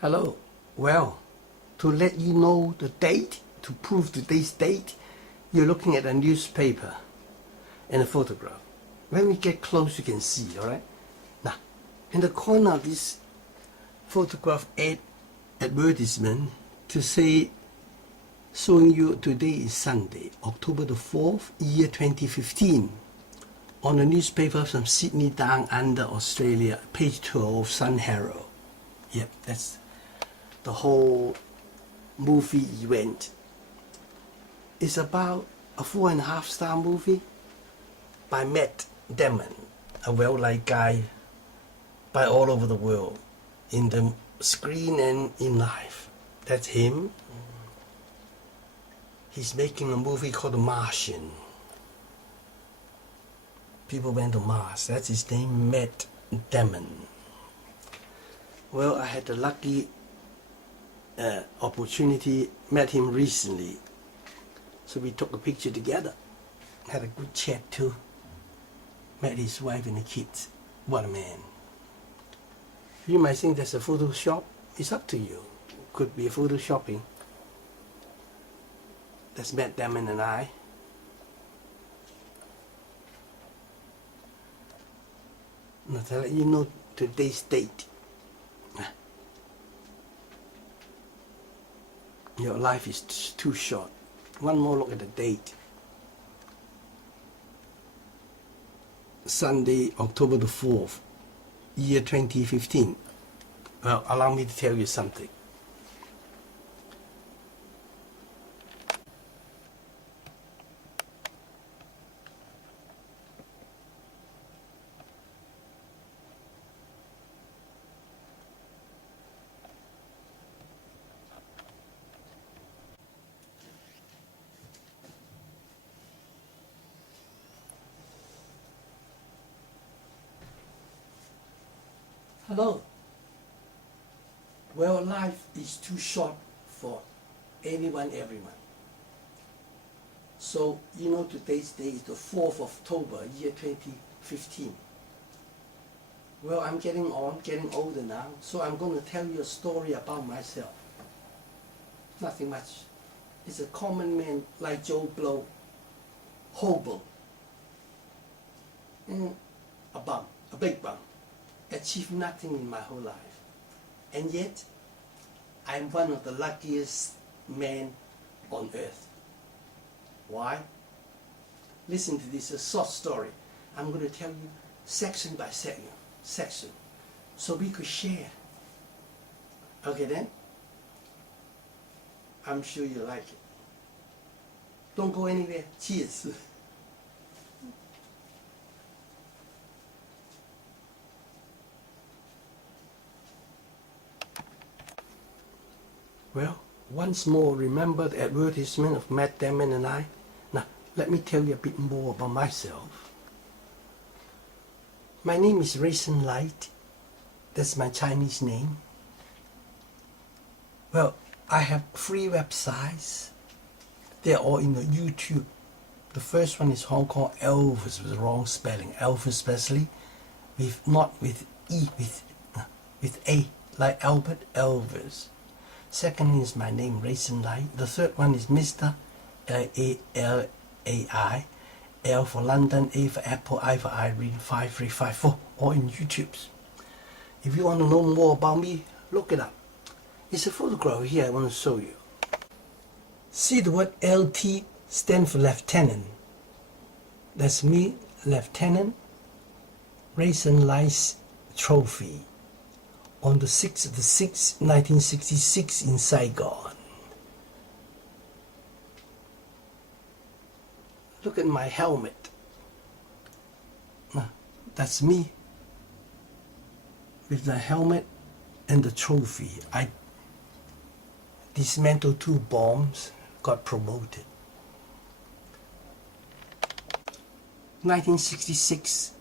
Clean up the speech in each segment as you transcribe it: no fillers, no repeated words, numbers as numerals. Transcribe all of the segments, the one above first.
Hello. Well, to let you know the date, to prove today's date, you're looking at a newspaper and a photograph. When we get close, you can see, alright? Now, in the corner of this photograph advertisement to say, showing you today is Sunday, October the 4th, year 2015. On a newspaper from Sydney Down Under, Australia, page 12, Sun Herald. Yep, that's the whole movie event. It's about a 4.5-star movie by Matt Damon, a well-liked guy by all over the world, in the screen and in life. That's him. He's making a movie called The Martian. People went to Mars. That's his name, Matt Damon. Well, I had the lucky opportunity, met him recently. So we took a picture together. Had a good chat too. Met his wife and the kids. What a man. You might think that's a Photoshop. It's up to you. Could be a Photoshopping. That's Matt Damon and I. Now to let you know today's date. Your life is too short. One more look at the date. Sunday, October the 4th, year 2015. Well, allow me to tell you something. Hello. Well, life is too short for anyone, everyone. So, you know, today's day is the 4th of October, year 2015. Well, I'm getting older now, so I'm going to tell you a story about myself. Nothing much. It's a common man like Joe Blow, hobo, and a bum, a big bum. Achieved nothing in my whole life. And yet, I'm one of the luckiest men on earth. Why? Listen to this, a short story. I'm going to tell you section by section, so we could share. Okay then? I'm sure you like it. Don't go anywhere. Cheers. Well, once more, remember the advertisement of Matt Damon and I? Now, let me tell you a bit more about myself. My name is Raisin Light. That's my Chinese name. Well, I have 3 websites. They're all in the YouTube. The first one is Hong Kong Elvis with the wrong spelling. Elvis Presley, not with E, with A, like Albert, Elvis. Second is my name, Raisin Light. The third one is Mr. L-A-L-A-I, L for London, A for Apple, I for Irene, 5354, all in YouTube. If you want to know more about me, look it up. It's a photograph here I want to show you. See the word LT stands for Lieutenant. That's me, Lieutenant Raisin Light's Trophy. On the 6th of the 6th, 1966 in Saigon. Look at my helmet. That's me with the helmet and the trophy. I dismantled 2 bombs, got promoted. 1966,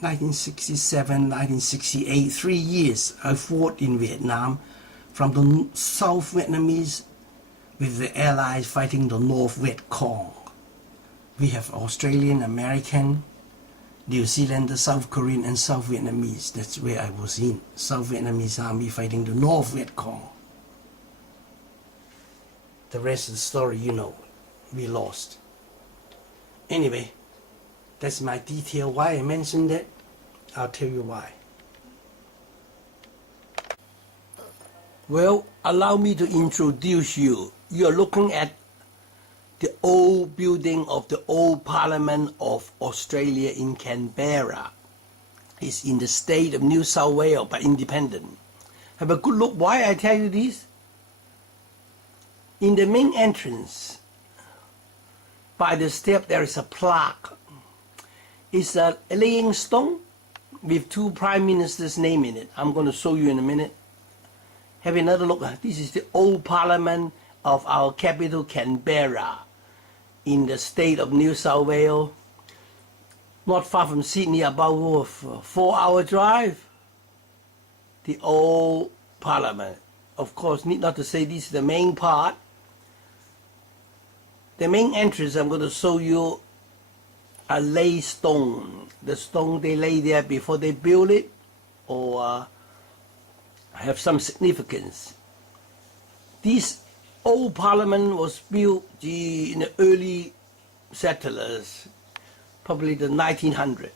1967, 1968, 3 years I fought in Vietnam from the South Vietnamese with the Allies fighting the North Viet Cong. We have Australian, American, New Zealand, South Korean, and South Vietnamese. That's where I was in. South Vietnamese army fighting the North Viet Cong. The rest of the story, you know, we lost. Anyway, that's my detail. Why I mentioned that, I'll tell you why. Well, allow me to introduce you. You're looking at the old building of the old Parliament of Australia in Canberra. It's in the state of New South Wales, but independent. Have a good look. Why I tell you this? In the main entrance, by the step, there is a plaque. It's a laying stone with two prime ministers' name in it. I'm going to show you in a minute. Have another look. This is the old Parliament of our capital, Canberra, in the state of New South Wales, not far from Sydney, about a 4-hour drive. The old Parliament. Of course, need not to say this is the main part. The main entrance, I'm going to show you a lay stone. The stone they lay there before they build it, or have some significance. This old Parliament was built in the early settlers, probably the 1900s.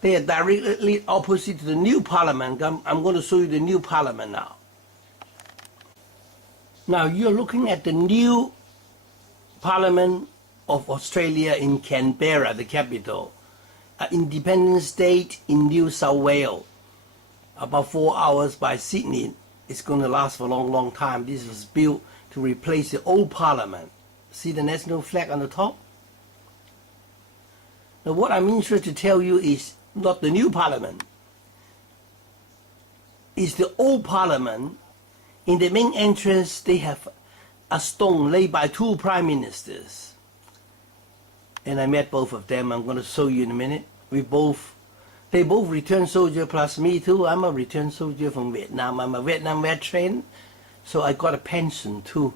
They are directly opposite to the new Parliament. I'm going to show you the new Parliament now. Now you're looking at the new Parliament of Australia in Canberra, the capital, an independent state in New South Wales. About 4 hours by Sydney. It's going to last for a long, long time. This was built to replace the old Parliament. See the national flag on the top? Now what I'm interested to tell you is not the new Parliament. It's the old Parliament. In the main entrance, they have a stone laid by two prime ministers. And I met both of them. I'm going to show you in a minute. They both returned soldier, plus me too. I'm a returned soldier from Vietnam. I'm a Vietnam veteran, so I got a pension too,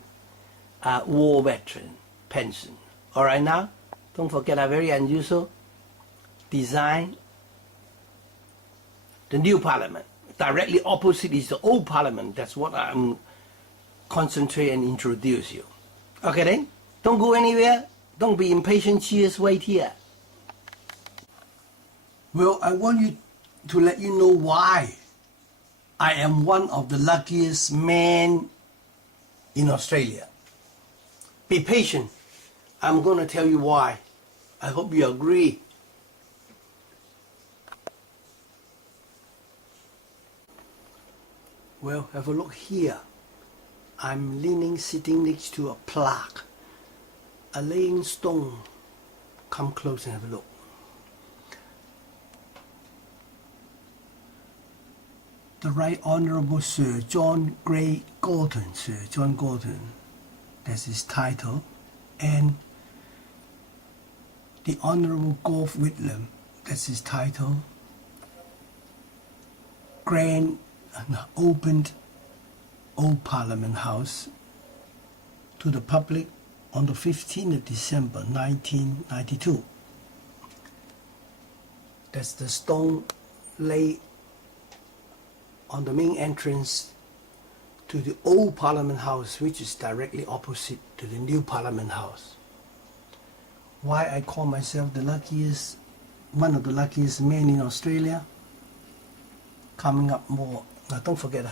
war veteran pension. All right now, don't forget a very unusual design. The new Parliament. Directly opposite is the old Parliament. That's what I'm concentrate and introduce you. Okay then, don't go anywhere. Don't be impatient. Cheers, wait here. Well, I want you to let you know why I am one of the luckiest men in Australia. Be patient. I'm going to tell you why. I hope you agree. Well, have a look here. I'm sitting next to a plaque, a laying stone. Come close and have a look. The Right Honourable Sir John Gray Gorton, Sir John Gorton, that's his title, and the Honourable Gough Whitlam, that's his title. Grand and opened Old Parliament House to the public on the 15th of December 1992. That's the stone laid on the main entrance to the old Parliament House, which is directly opposite to the new Parliament House. Why I call myself the luckiest, one of the luckiest men in Australia? Coming up more. Now don't forget,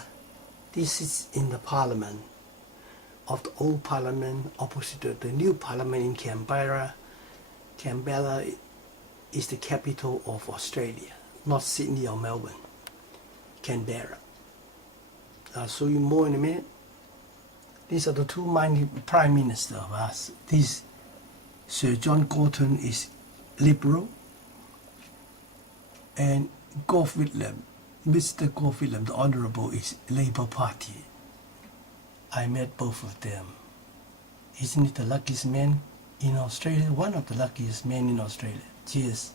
this is in the Parliament of the old Parliament opposite to the new Parliament in Canberra. Canberra is the capital of Australia, not Sydney or Melbourne. Canberra. I'll show you more in a minute. These are the two prime ministers of us. This Sir John Gorton is Liberal, and Gough Whitlam, Mr. Gough Whitlam, the Honourable, is Labour Party. I met both of them. Isn't it the luckiest man in Australia? One of the luckiest men in Australia. Cheers.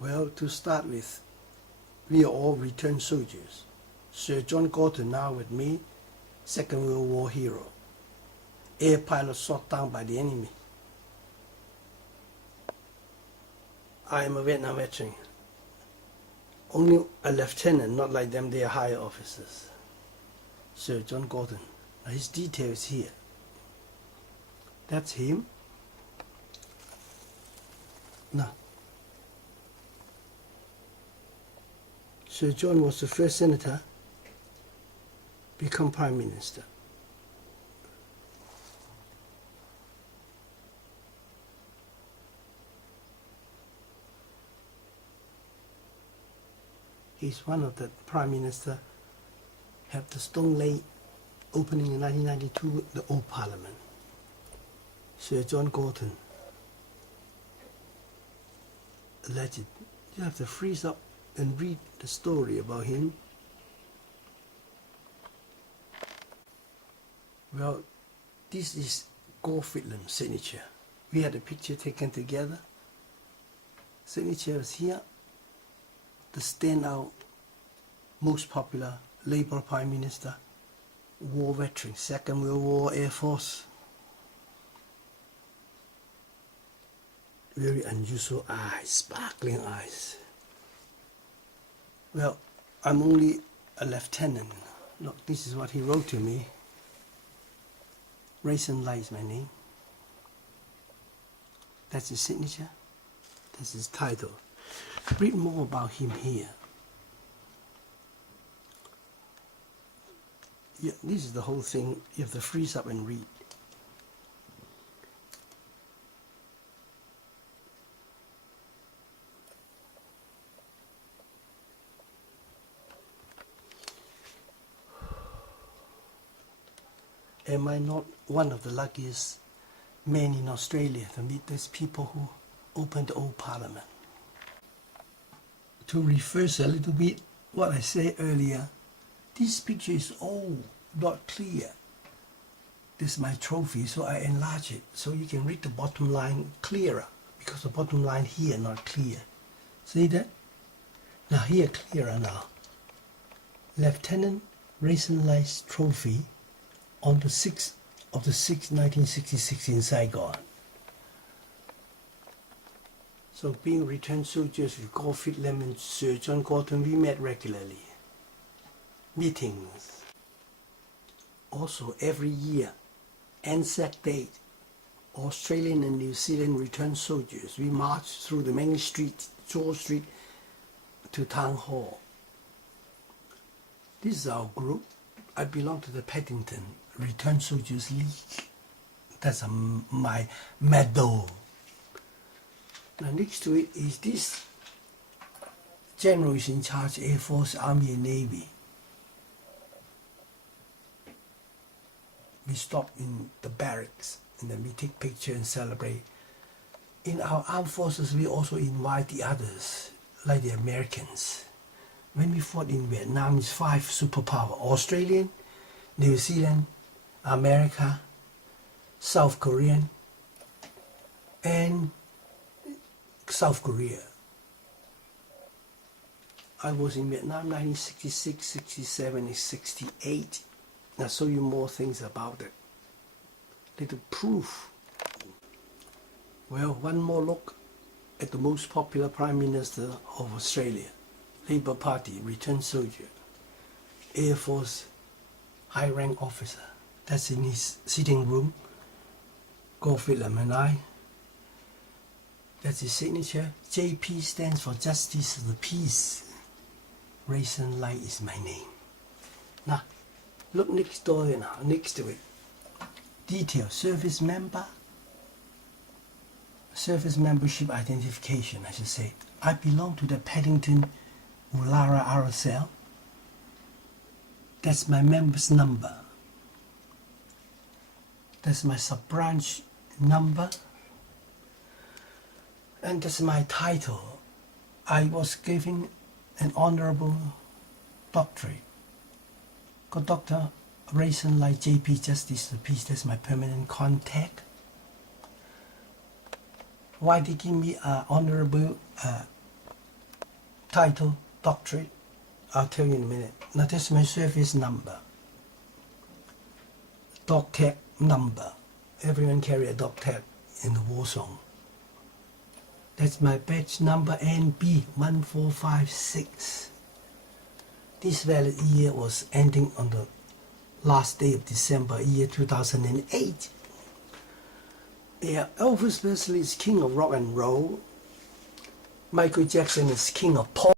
Well, to start with, we are all returned soldiers. Sir John Gorton now with me, Second World War hero. Air pilot shot down by the enemy. I am a Vietnam veteran. Only a lieutenant, not like them, they are higher officers. Sir John Gordon. His details here. That's him. Now, Sir John was the first senator become prime minister. He's one of the prime minister have the stone laid opening in 1992 the old parliament. Sir John Gordon, a legend. You have to freeze up and read the story about him. Well, this is Gore Fitlam's signature. We had a picture taken together. Signature is here. The standout, most popular Labour Prime Minister, war veteran, Second World War, Air Force. Very unusual eyes, sparkling eyes. Well, I'm only a lieutenant. Look, this is what he wrote to me. Raisin Light is my name. That's his signature. That's his title. Read more about him here. Yeah, this is the whole thing. You have to freeze up and read. Am I not one of the luckiest men in Australia to meet these people who opened the old parliament? To reverse a little bit what I said earlier, this picture is old, not clear. This is my trophy, so I enlarge it so you can read the bottom line clearer, because the bottom line here not clear. See that? Now here clearer now. Lieutenant Raisin Light's trophy on the 6th of the 6th, 1966 in Saigon. So being returned soldiers with Gore Fitlam and Sir John Gordon, we met regularly. Meetings. Also every year, Anzac Day, Australian and New Zealand returned soldiers, we marched through the main street, George Street, to Town Hall. This is our group. I belong to the Paddington Returned Soldiers League. That's my medal. Now next to it is this general is in charge, Air Force, Army and Navy. We stop in the barracks and then we take picture and celebrate. In our armed forces, we also invite the others, like the Americans. When we fought in Vietnam, it's 5 superpowers: Australian, New Zealand, America, South Korean, and South Korea. I was in Vietnam 1966, 67, and 68. I'll show you more things about it. Little proof. Well, one more look at the most popular Prime Minister of Australia. Labour Party, returned soldier, Air Force, high rank officer. That's in his sitting room. Gore Fitlam and I. That's his signature. JP stands for Justice of the Peace. Raisin Light is my name. Now, look next door now, next to it. Detail, service member. Service membership identification, I should say. I belong to the Paddington Woollahra RSL. That's my member's number. That's my sub-branch number. And that's my title. I was given an honorable doctorate. Got Dr. Raisin Light JP Justice of the Peace. That's my permanent contact. Why they give me an honorable title, doctorate? I'll tell you in a minute. Now that's my service number. Dog tag number. Everyone carry a dog tag in the war zone. That's my batch number NB1456. This valid year was ending on the last day of December, year 2008. Yeah, Elvis Presley is king of rock and roll. Michael Jackson is king of pop.